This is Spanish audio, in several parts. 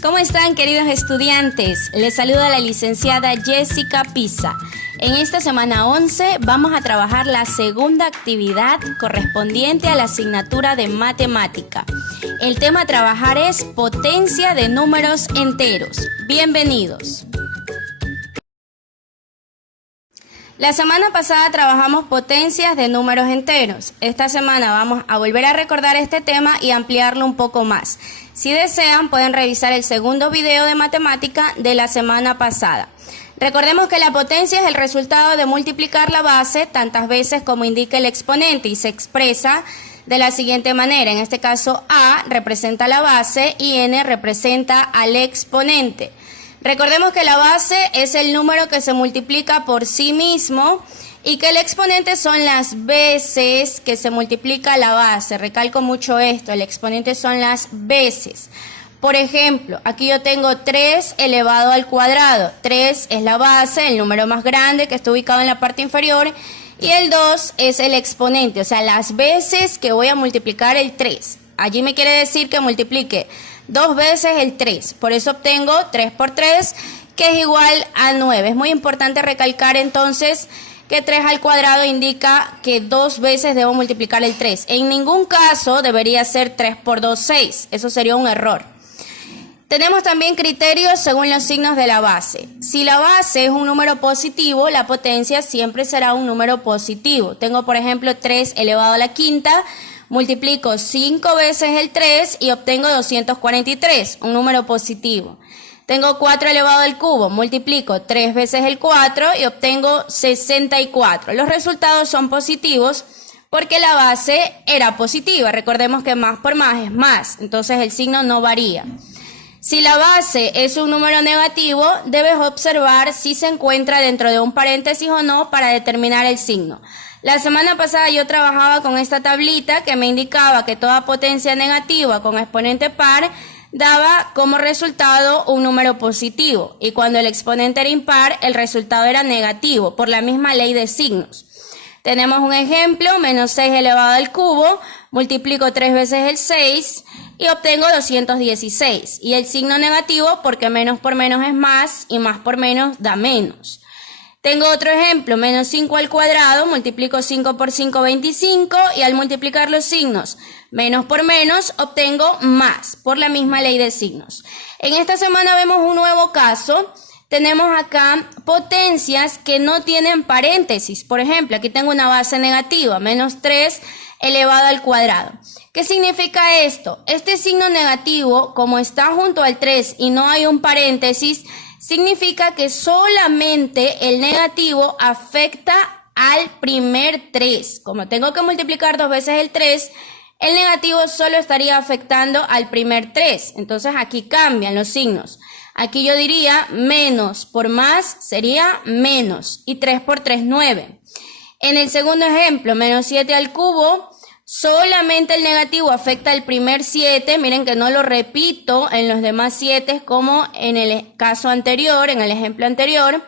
¿Cómo están, queridos estudiantes? Les saluda la licenciada Jessica Pisa. En esta semana 11 vamos a trabajar la segunda actividad correspondiente a la asignatura de matemática. El tema a trabajar es potencia de números enteros. Bienvenidos. La semana pasada trabajamos potencias de números enteros. Esta semana vamos a volver a recordar este tema y ampliarlo un poco más. Si desean, pueden revisar el segundo video de matemática de la semana pasada. Recordemos que la potencia es el resultado de multiplicar la base tantas veces como indica el exponente y se expresa de la siguiente manera. En este caso, A representa la base y N representa al exponente. Recordemos que la base es el número que se multiplica por sí mismo y que el exponente son las veces que se multiplica la base. Recalco mucho esto, el exponente son las veces. Por ejemplo, aquí yo tengo 3 elevado al cuadrado. 3 es la base, el número más grande que está ubicado en la parte inferior, y el 2 es el exponente, o sea, las veces que voy a multiplicar el 3. Allí me quiere decir que multiplique 2 veces el 3, por eso obtengo 3 por 3, que es igual a 9. Es muy importante recalcar entonces que 3 al cuadrado indica que 2 veces debo multiplicar el 3. En ningún caso debería ser 3 por 2, 6. Eso sería un error. Tenemos también criterios según los signos de la base. Si la base es un número positivo, la potencia siempre será un número positivo. Tengo, por ejemplo, 3 elevado a la quinta. Multiplico 5 veces el 3 y obtengo 243, un número positivo. Tengo 4 elevado al cubo, multiplico 3 veces el 4 y obtengo 64. Los resultados son positivos porque la base era positiva. Recordemos que más por más es más, entonces el signo no varía. Si la base es un número negativo, debes observar si se encuentra dentro de un paréntesis o no para determinar el signo. La semana pasada yo trabajaba con esta tablita que me indicaba que toda potencia negativa con exponente par daba como resultado un número positivo, y cuando el exponente era impar el resultado era negativo por la misma ley de signos. Tenemos un ejemplo, menos 6 elevado al cubo, multiplico 3 veces el 6 y obtengo 216, y el signo negativo porque menos por menos es más y más por menos da menos. Tengo otro ejemplo, menos 5 al cuadrado, multiplico 5 por 5, 25, y al multiplicar los signos menos por menos, obtengo más, por la misma ley de signos. En esta semana vemos un nuevo caso. Tenemos acá potencias que no tienen paréntesis. Por ejemplo, aquí tengo una base negativa, menos 3 elevado al cuadrado. ¿Qué significa esto? Este signo negativo, como está junto al 3 y no hay un paréntesis, significa que solamente el negativo afecta al primer 3. Como tengo que multiplicar 2 veces el 3, el negativo solo estaría afectando al primer 3. Entonces aquí cambian los signos. Aquí yo diría menos por más sería menos, y 3 por 3, 9. En el segundo ejemplo, menos 7 al cubo, solamente el negativo afecta al primer 7, miren que no lo repito en los demás 7 como en el caso anterior, en el ejemplo anterior,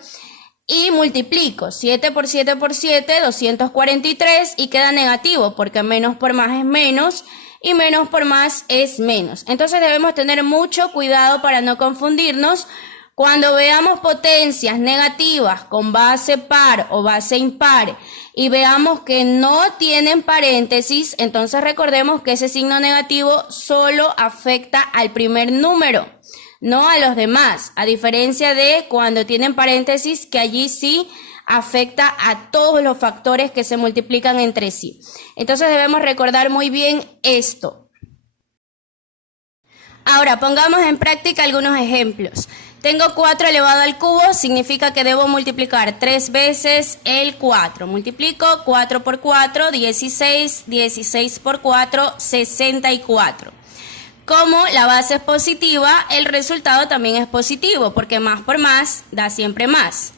y multiplico 7 por 7 por 7, 243, y queda negativo porque menos por más es menos y menos por más es menos. Entonces debemos tener mucho cuidado para no confundirnos. Cuando veamos potencias negativas con base par o base impar y veamos que no tienen paréntesis, entonces recordemos que ese signo negativo solo afecta al primer número, no a los demás, a diferencia de cuando tienen paréntesis, que allí sí afecta a todos los factores que se multiplican entre sí. Entonces debemos recordar muy bien esto. Ahora pongamos en práctica algunos ejemplos. Tengo 4 elevado al cubo, significa que debo multiplicar 3 veces el 4. Multiplico 4 por 4, 16, 16 por 4, 64. Como la base es positiva, el resultado también es positivo, porque más por más da siempre más.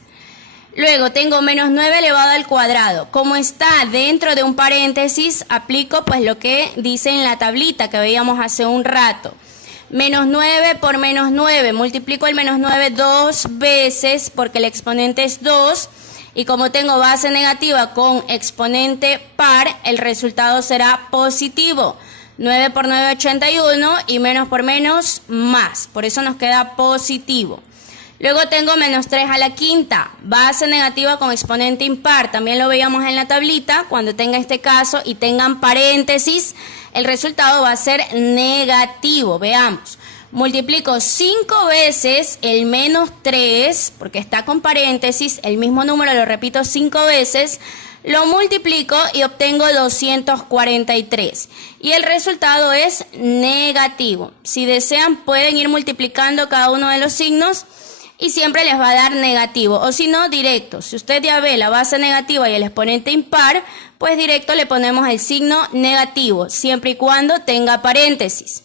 Luego tengo menos 9 elevado al cuadrado. Como está dentro de un paréntesis, aplico pues lo que dice en la tablita que veíamos hace un rato. Menos 9 por menos 9, multiplico el menos 9 2 veces porque el exponente es 2, y como tengo base negativa con exponente par, el resultado será positivo. 9 por 9, 81 y menos por menos, más. Por eso nos queda positivo. Luego tengo menos 3 a la quinta, base negativa con exponente impar. También lo veíamos en la tablita. Cuando tenga este caso y tengan paréntesis, el resultado va a ser negativo. Veamos. Multiplico 5 veces el menos 3, porque está con paréntesis, el mismo número lo repito 5 veces, lo multiplico y obtengo 243. Y el resultado es negativo. Si desean, pueden ir multiplicando cada uno de los signos y siempre les va a dar negativo. O si no, directo. Si usted ya ve la base negativa y el exponente impar, pues directo le ponemos el signo negativo, siempre y cuando tenga paréntesis.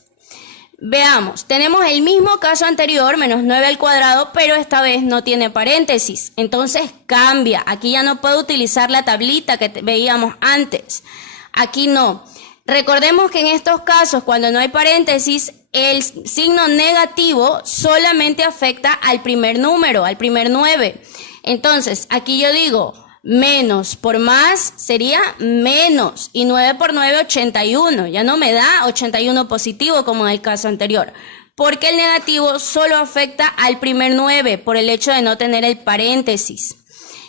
Veamos, tenemos el mismo caso anterior, menos 9 al cuadrado, pero esta vez no tiene paréntesis. Entonces cambia. Aquí ya no puedo utilizar la tablita que veíamos antes. Aquí no. Recordemos que en estos casos, cuando no hay paréntesis, el signo negativo solamente afecta al primer número, al primer 9. Entonces, aquí yo digo, menos por más sería menos. Y 9 por 9, 81. Ya no me da 81 positivo como en el caso anterior. Porque el negativo solo afecta al primer 9 por el hecho de no tener el paréntesis.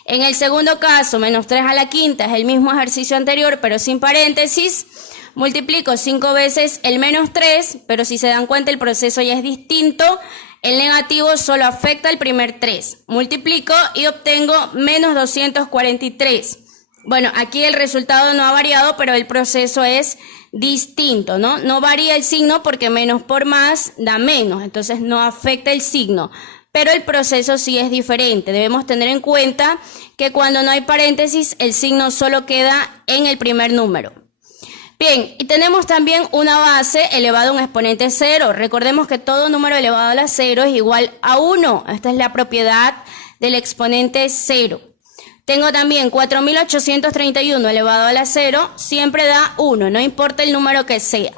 En el segundo caso, menos 3 a la quinta, es el mismo ejercicio anterior, pero sin paréntesis. Multiplico 5 veces el menos 3, pero si se dan cuenta el proceso ya es distinto. El negativo solo afecta al primer 3. Multiplico y obtengo menos 243. Bueno, aquí el resultado no ha variado, pero el proceso es distinto, ¿no? No varía el signo porque menos por más da menos, entonces no afecta el signo. Pero el proceso sí es diferente. Debemos tener en cuenta que cuando no hay paréntesis, el signo solo queda en el primer número. Bien, y tenemos también una base elevada a un exponente 0. Recordemos que todo número elevado a la 0 es igual a 1. Esta es la propiedad del exponente 0. Tengo también 4.831 elevado a la 0, siempre da 1, no importa el número que sea.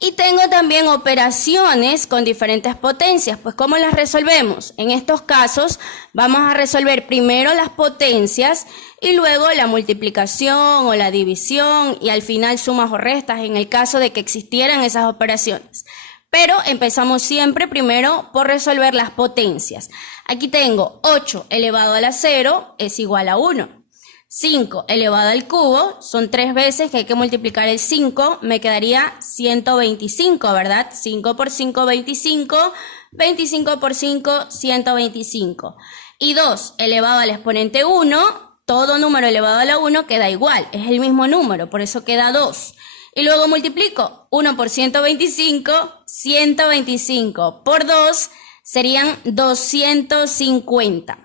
Y tengo también operaciones con diferentes potencias. Pues ¿cómo las resolvemos? En estos casos vamos a resolver primero las potencias y luego la multiplicación o la división y al final sumas o restas en el caso de que existieran esas operaciones. Pero empezamos siempre primero por resolver las potencias. Aquí tengo 8 elevado a la 0 es igual a 1. 5 elevado al cubo, son 3 veces que hay que multiplicar el 5, me quedaría 125, ¿verdad? 5 por 5, 25, 25 por 5, 125. Y 2 elevado al exponente 1, todo número elevado a la 1 queda igual, es el mismo número, por eso queda 2. Y luego multiplico 1 por 125, 125 por 2 serían 250.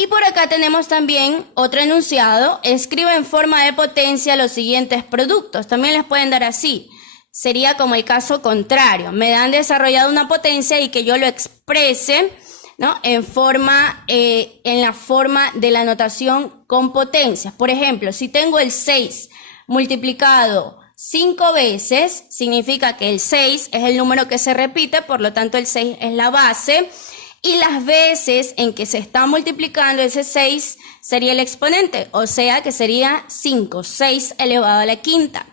Y por acá tenemos también otro enunciado. Escribe en forma de potencia los siguientes productos. También les pueden dar así. Sería como el caso contrario. Me han desarrollado una potencia y que yo lo exprese, ¿no? En la forma de la notación con potencias. Por ejemplo, si tengo el 6 multiplicado 5 veces, significa que el 6 es el número que se repite, por lo tanto el 6 es la base. Y las veces en que se está multiplicando ese 6 sería el exponente, o sea que sería 5, 6 elevado a la quinta.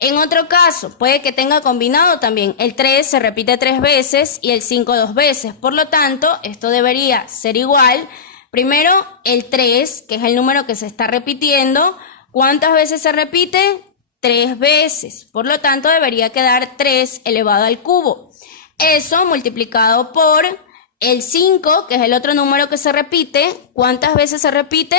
En otro caso, puede que tenga combinado también, el 3 se repite 3 veces y el 5 2 veces, por lo tanto, esto debería ser igual. Primero, el 3, que es el número que se está repitiendo, ¿cuántas veces se repite? 3 veces, por lo tanto, debería quedar 3 elevado al cubo. Eso multiplicado por el 5, que es el otro número que se repite, ¿cuántas veces se repite?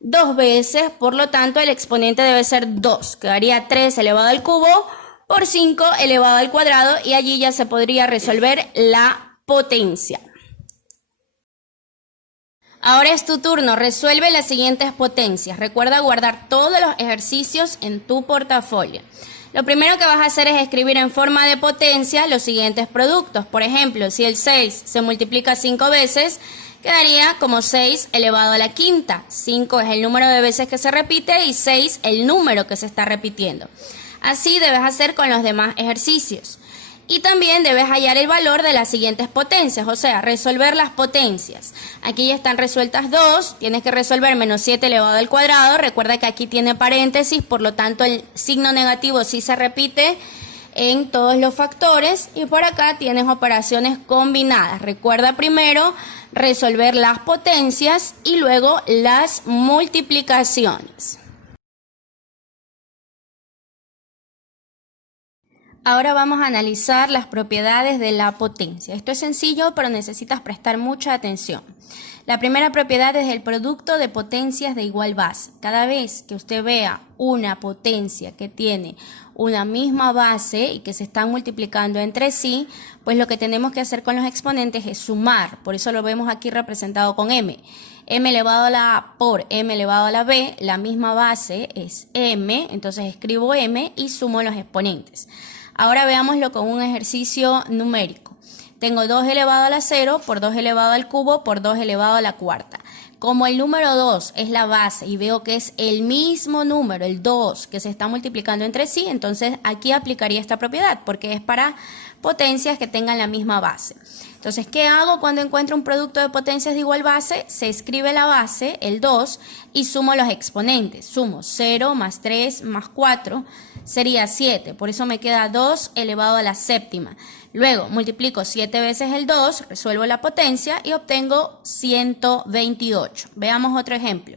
2 veces, por lo tanto el exponente debe ser 2, quedaría 3 elevado al cubo por 5 elevado al cuadrado y allí ya se podría resolver la potencia. Ahora es tu turno, resuelve las siguientes potencias. Recuerda guardar todos los ejercicios en tu portafolio. Lo primero que vas a hacer es escribir en forma de potencia los siguientes productos. Por ejemplo, si el 6 se multiplica 5 veces, quedaría como 6 elevado a la quinta. 5 es el número de veces que se repite y 6 el número que se está repitiendo. Así debes hacer con los demás ejercicios. Y también debes hallar el valor de las siguientes potencias, o sea, resolver las potencias. Aquí ya están resueltas 2, tienes que resolver menos 7 elevado al cuadrado. Recuerda que aquí tiene paréntesis, por lo tanto el signo negativo sí se repite en todos los factores. Y por acá tienes operaciones combinadas. Recuerda primero resolver las potencias y luego las multiplicaciones. Ahora vamos a analizar las propiedades de la potencia. Esto es sencillo, pero necesitas prestar mucha atención. La primera propiedad es el producto de potencias de igual base. Cada vez que usted vea una potencia que tiene una misma base y que se están multiplicando entre sí, pues lo que tenemos que hacer con los exponentes es sumar. Por eso lo vemos aquí representado con m. M elevado a la a por m elevado a la b, la misma base es m, entonces escribo m y sumo los exponentes. Ahora veámoslo con un ejercicio numérico. Tengo 2 elevado a la 0 por 2 elevado al cubo por 2 elevado a la cuarta. Como el número 2 es la base y veo que es el mismo número, el 2, que se está multiplicando entre sí, entonces aquí aplicaría esta propiedad porque es para potencias que tengan la misma base. Entonces, ¿qué hago cuando encuentro un producto de potencias de igual base? Se escribe la base, el 2, y sumo los exponentes. Sumo 0 más 3 más 4, sería 7. Por eso me queda 2 elevado a la séptima. Luego multiplico 7 veces el 2, resuelvo la potencia y obtengo 128. Veamos otro ejemplo.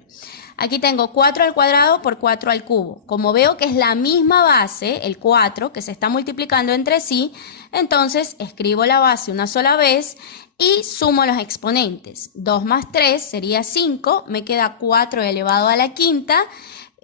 Aquí tengo 4 al cuadrado por 4 al cubo. Como veo que es la misma base, el 4, que se está multiplicando entre sí, entonces escribo la base una sola vez y sumo los exponentes. 2 más 3 sería 5, me queda 4 elevado a la quinta,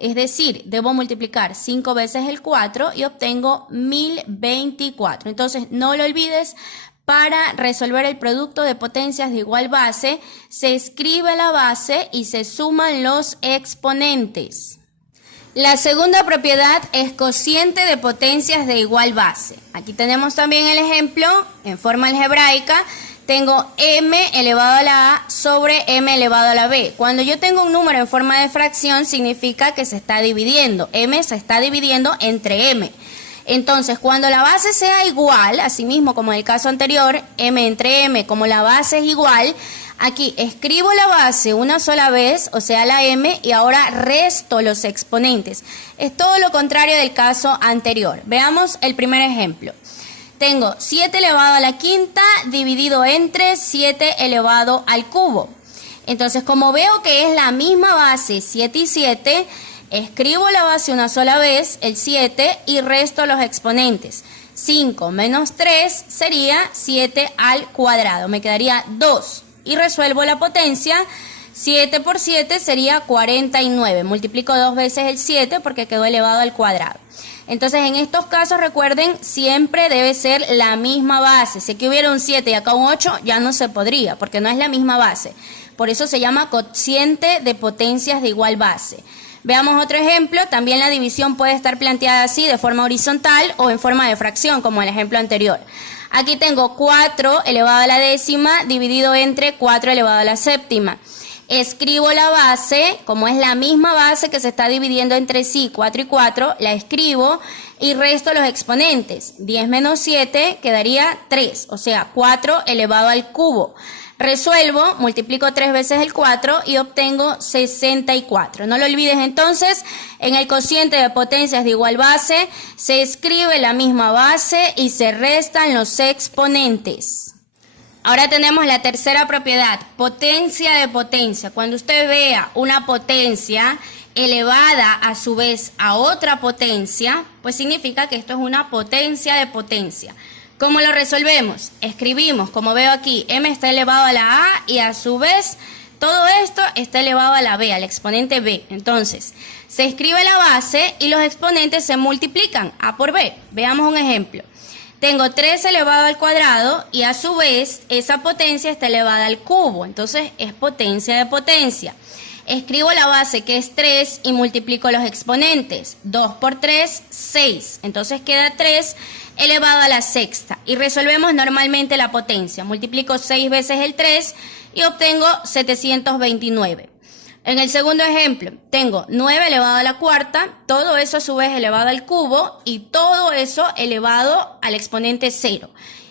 es decir, debo multiplicar 5 veces el 4 y obtengo 1024. Entonces, no lo olvides, para resolver el producto de potencias de igual base, se escribe la base y se suman los exponentes. La segunda propiedad es cociente de potencias de igual base. Aquí tenemos también el ejemplo en forma algebraica. Tengo m elevado a la a sobre m elevado a la b. Cuando yo tengo un número en forma de fracción, significa que se está dividiendo. M se está dividiendo entre m. Entonces, cuando la base sea igual, así mismo como en el caso anterior, m entre m, como la base es igual, aquí escribo la base una sola vez, o sea la m, y ahora resto los exponentes. Es todo lo contrario del caso anterior. Veamos el primer ejemplo. Tengo 7 elevado a la quinta dividido entre 7 elevado al cubo. Entonces, como veo que es la misma base, 7 y 7, escribo la base una sola vez, el 7, y resto los exponentes. 5 menos 3 sería 7 al cuadrado. Me quedaría 2. Y resuelvo la potencia. 7 por 7 sería 49. Multiplico 2 veces el 7 porque quedó elevado al cuadrado. Entonces, en estos casos, recuerden, siempre debe ser la misma base. Si aquí hubiera un 7 y acá un 8, ya no se podría, porque no es la misma base. Por eso se llama cociente de potencias de igual base. Veamos otro ejemplo. También la división puede estar planteada así, de forma horizontal o en forma de fracción, como el ejemplo anterior. Aquí tengo 4 elevado a la décima dividido entre 4 elevado a la séptima. Escribo la base, como es la misma base que se está dividiendo entre sí, 4 y 4, la escribo y resto los exponentes. 10 menos 7 quedaría 3, o sea, 4 elevado al cubo. Resuelvo, multiplico 3 veces el 4 y obtengo 64. No lo olvides entonces, en el cociente de potencias de igual base se escribe la misma base y se restan los exponentes. Ahora tenemos la tercera propiedad, potencia de potencia. Cuando usted vea una potencia elevada a su vez a otra potencia, pues significa que esto es una potencia de potencia. ¿Cómo lo resolvemos? Escribimos, como veo aquí, m está elevado a la a y a su vez todo esto está elevado a la b, al exponente b. Entonces, se escribe la base y los exponentes se multiplican, a por b. Veamos un ejemplo. Tengo 3 elevado al cuadrado y a su vez esa potencia está elevada al cubo. Entonces es potencia de potencia. Escribo la base que es 3 y multiplico los exponentes. 2 por 3, 6. Entonces queda 3 elevado a la sexta. Y resolvemos normalmente la potencia. Multiplico 6 veces el 3 y obtengo 729. En el segundo ejemplo, tengo 9 elevado a la cuarta, todo eso a su vez elevado al cubo y todo eso elevado al exponente 0.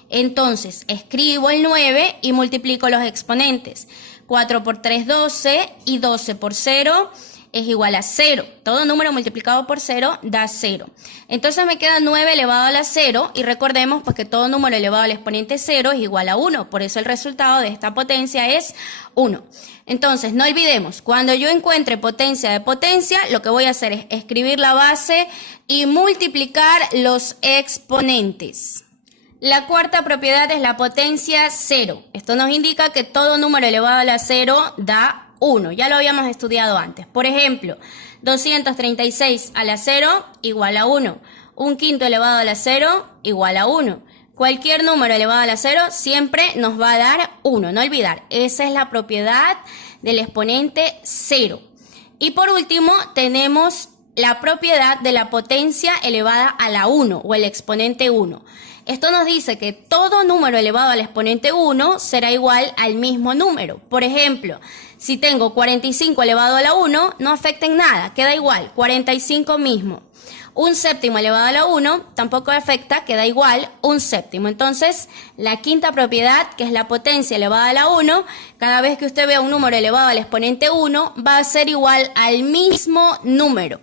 Entonces, escribo el 9 y multiplico los exponentes. 4 por 3, 12 y 12 por 0 es igual a 0. Todo número multiplicado por 0 da 0. Entonces me queda 9 elevado a la 0 y recordemos pues que todo número elevado al exponente 0 es igual a 1. Por eso el resultado de esta potencia es 1. Entonces no olvidemos, cuando yo encuentre potencia de potencia, lo que voy a hacer es escribir la base y multiplicar los exponentes. La cuarta propiedad es la potencia 0. Esto nos indica que todo número elevado a la 0 da 1. Ya lo habíamos estudiado antes. Por ejemplo, 236 a la 0 igual a 1. Un quinto elevado a la 0 igual a 1. Cualquier número elevado a la 0 siempre nos va a dar 1. No olvidar, esa es la propiedad del exponente 0. Y por último, tenemos la propiedad de la potencia elevada a la 1 o el exponente 1. Esto nos dice que todo número elevado al exponente 1 será igual al mismo número. Por ejemplo, si tengo 45 elevado a la 1, no afecta en nada, queda igual, 45 mismo. Un séptimo elevado a la 1 tampoco afecta, queda igual, un séptimo. Entonces, la quinta propiedad, que es la potencia elevada a la 1, cada vez que usted vea un número elevado al exponente 1, va a ser igual al mismo número.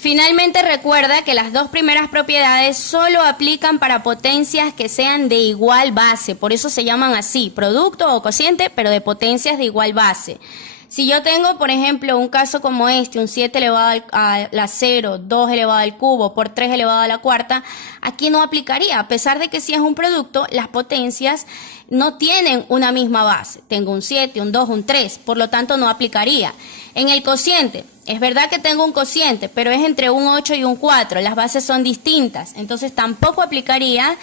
Finalmente recuerda que las dos primeras propiedades solo aplican para potencias que sean de igual base, por eso se llaman así, producto o cociente, pero de potencias de igual base. Si yo tengo, por ejemplo, un caso como este, un 7 elevado a la 0, 2 elevado al cubo, por 3 elevado a la cuarta, aquí no aplicaría, a pesar de que si es un producto, las potencias no tienen una misma base. Tengo un 7, un 2, un 3, por lo tanto no aplicaría. En el cociente, es verdad que tengo un cociente, pero es entre un 8 y un 4, las bases son distintas, entonces tampoco aplicaría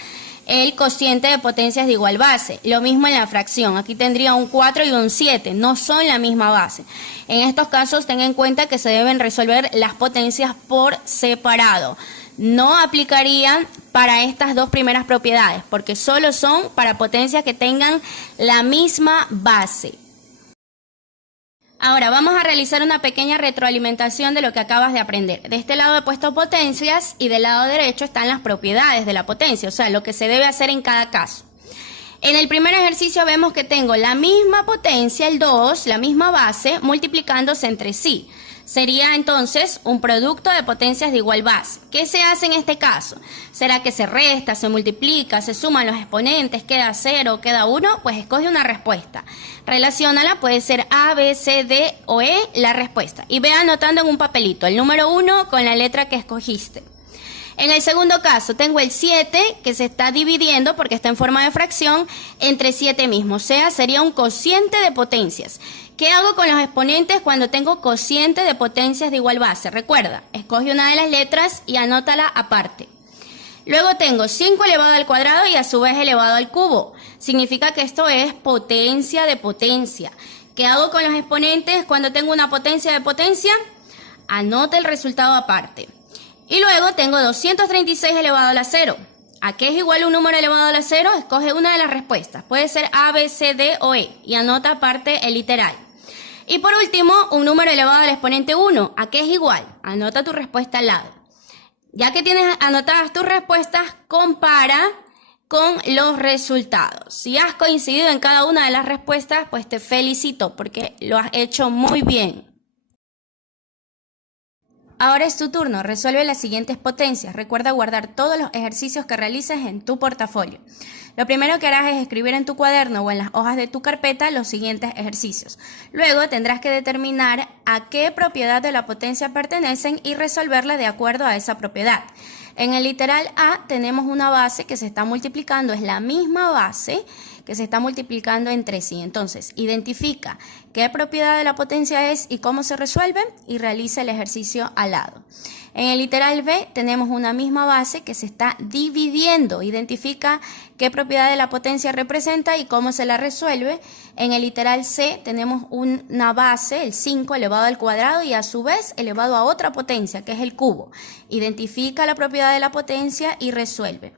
el cociente de potencias de igual base. Lo mismo en la fracción, aquí tendría un 4 y un 7, no son la misma base. En estos casos tengan en cuenta que se deben resolver las potencias por separado. No aplicarían para estas dos primeras propiedades, porque solo son para potencias que tengan la misma base. Ahora vamos a realizar una pequeña retroalimentación de lo que acabas de aprender. De este lado he puesto potencias y del lado derecho están las propiedades de la potencia, o sea, lo que se debe hacer en cada caso. En el primer ejercicio vemos que tengo la misma potencia, el 2, la misma base, multiplicándose entre sí. Sería entonces un producto de potencias de igual base. ¿Qué se hace en este caso? ¿Será que se resta, se multiplica, se suman los exponentes, queda 0, queda 1? Pues escoge una respuesta. Relaciónala, puede ser A, B, C, D o E la respuesta. Y ve anotando en un papelito el número 1 con la letra que escogiste. En el segundo caso tengo el 7 que se está dividiendo porque está en forma de fracción entre 7 mismo, o sea, sería un cociente de potencias. ¿Qué hago con los exponentes cuando tengo cociente de potencias de igual base? Recuerda, escoge una de las letras y anótala aparte. Luego tengo 5 elevado al cuadrado y a su vez elevado al cubo. Significa que esto es potencia de potencia. ¿Qué hago con los exponentes cuando tengo una potencia de potencia? Anota el resultado aparte. Y luego tengo 236 elevado a la 0. ¿A qué es igual un número elevado a la 0? Escoge una de las respuestas. Puede ser A, B, C, D o E. Y anota aparte el literal. Y por último, un número elevado al exponente 1. ¿A qué es igual? Anota tu respuesta al lado. Ya que tienes anotadas tus respuestas, compara con los resultados. Si has coincidido en cada una de las respuestas, pues te felicito porque lo has hecho muy bien. Ahora es tu turno, resuelve las siguientes potencias. Recuerda guardar todos los ejercicios que realices en tu portafolio. Lo primero que harás es escribir en tu cuaderno o en las hojas de tu carpeta los siguientes ejercicios. Luego tendrás que determinar a qué propiedad de la potencia pertenecen y resolverla de acuerdo a esa propiedad. En el literal A tenemos una base que se está multiplicando, es la misma base que se está multiplicando entre sí. Entonces, identifica qué propiedad de la potencia es y cómo se resuelve y realiza el ejercicio al lado. En el literal B tenemos una misma base que se está dividiendo. Identifica qué propiedad de la potencia representa y cómo se la resuelve. En el literal C tenemos una base, el 5 elevado al cuadrado y a su vez elevado a otra potencia que es el cubo. Identifica la propiedad de la potencia y resuelve.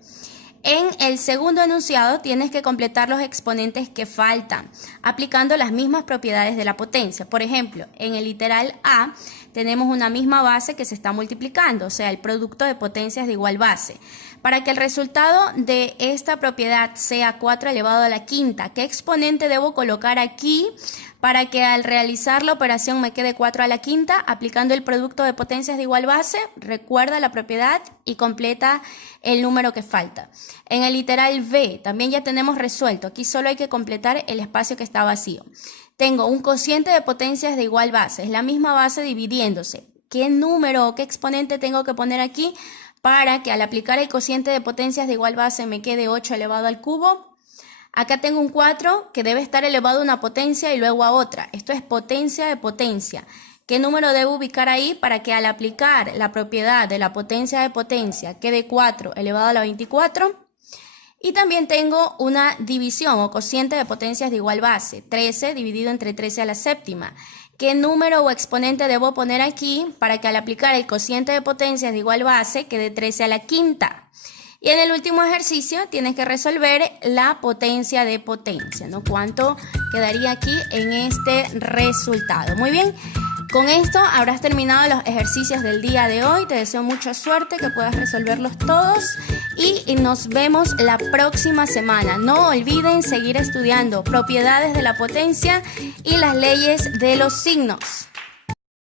En el segundo enunciado tienes que completar los exponentes que faltan, aplicando las mismas propiedades de la potencia. Por ejemplo, en el literal A tenemos una misma base que se está multiplicando, o sea, el producto de potencias de igual base. Para que el resultado de esta propiedad sea 4 elevado a la quinta, ¿qué exponente debo colocar aquí para que al realizar la operación me quede 4 a la quinta? Aplicando el producto de potencias de igual base, recuerda la propiedad y completa el número que falta. En el literal B también ya tenemos resuelto, aquí solo hay que completar el espacio que está vacío. Tengo un cociente de potencias de igual base, es la misma base dividiéndose. ¿Qué número o qué exponente tengo que poner aquí para que al aplicar el cociente de potencias de igual base me quede 8 elevado al cubo? Acá tengo un 4 que debe estar elevado a una potencia y luego a otra. Esto es potencia de potencia. ¿Qué número debo ubicar ahí para que al aplicar la propiedad de la potencia de potencia quede 4 elevado a la 24? Y también tengo una división o cociente de potencias de igual base, 13 dividido entre 13 a la séptima. ¿Qué número o exponente debo poner aquí para que al aplicar el cociente de potencias de igual base quede 13 a la quinta? Y en el último ejercicio tienes que resolver la potencia de potencia, ¿no? ¿Cuánto quedaría aquí en este resultado? Muy bien. Con esto habrás terminado los ejercicios del día de hoy. Te deseo mucha suerte, que puedas resolverlos todos y nos vemos la próxima semana. No olviden seguir estudiando propiedades de la potencia y las leyes de los signos.